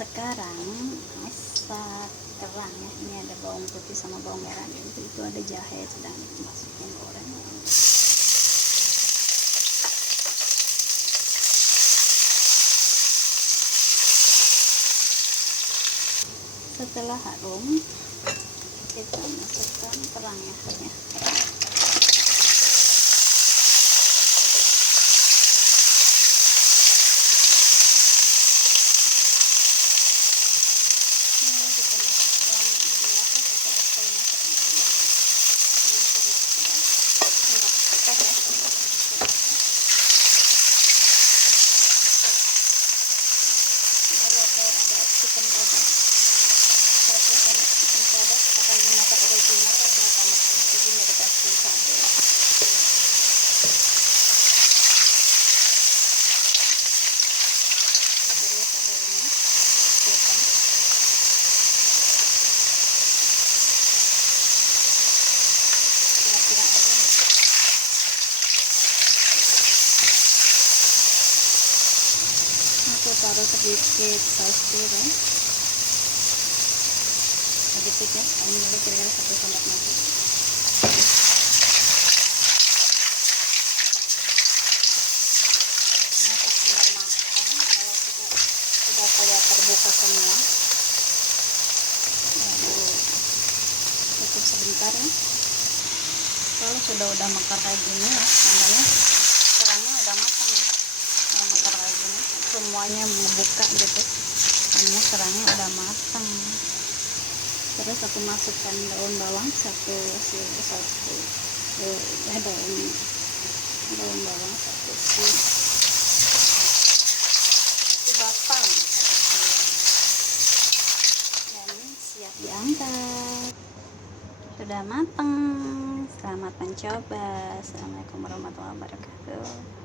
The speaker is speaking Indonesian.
Sekarang masak terang ya, ini ada bawang putih sama bawang merah, itu ada jahe sedang dimasukin goreng. Setelah harum, kita masukkan terangnya ya. Aku taruh sedikit saus tiram, sedikit ya, ini kira-kira 1 sendok makan. Masak sampai matang. Kalau sudah kayak terbuka semua, lalu tutup sebentar ya. Kalau udah mekar kayak gini ya, tandanya kerangnya udah matang ya. Kalau mekar kayak gini, semuanya membuka gitu, tandanya kerangnya udah matang. Terus aku masukkan daun bawang satu daun bawang satu batang dan siap diangkat. Sudah matang. Selamat mencoba. Assalamualaikum warahmatullahi wabarakatuh.